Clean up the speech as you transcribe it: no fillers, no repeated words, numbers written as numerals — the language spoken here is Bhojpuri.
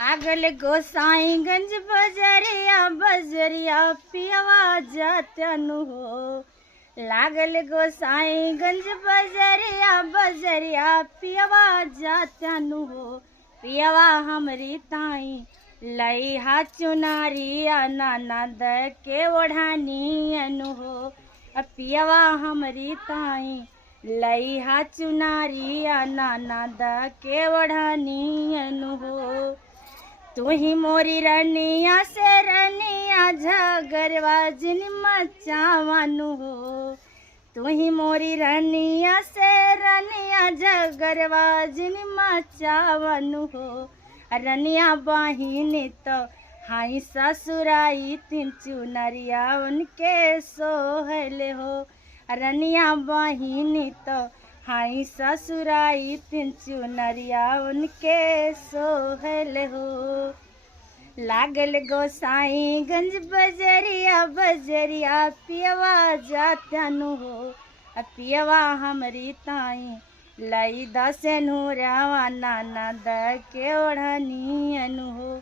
आगल गोसाईगंज बजरिया बजरिया पियवा जातनु हो। लागल गोसाईगंज बजरिया बजरिया पियवा जातनु हो। पियवा हमरी ताई लई हा चुनारिया ननद के ओढ़ानी अनु हो। पियवा हमरी ताई लई हा चुनारिया ननद के ओढ़ानी अनु हो। तू ही मोरी रनिया से रनिया झगरवा जिन मचावनु हो। तू ही मोरी रनिया से रनिया झगरवा जिन मचावनु हो। रनिया बहिनी तो हाई ससुराई तीन चुनरिया उनके सोहले हो। रनिया बहिनी तो हाई ससुराई तीन चुनरिया उनके सोहल हो। लागल गोसाईगंज बजरिया बजरिया पियवा जातनु हो। पियवा हमरी ताई लई दस नूरावा ननद के ओढ़नी अनु हो।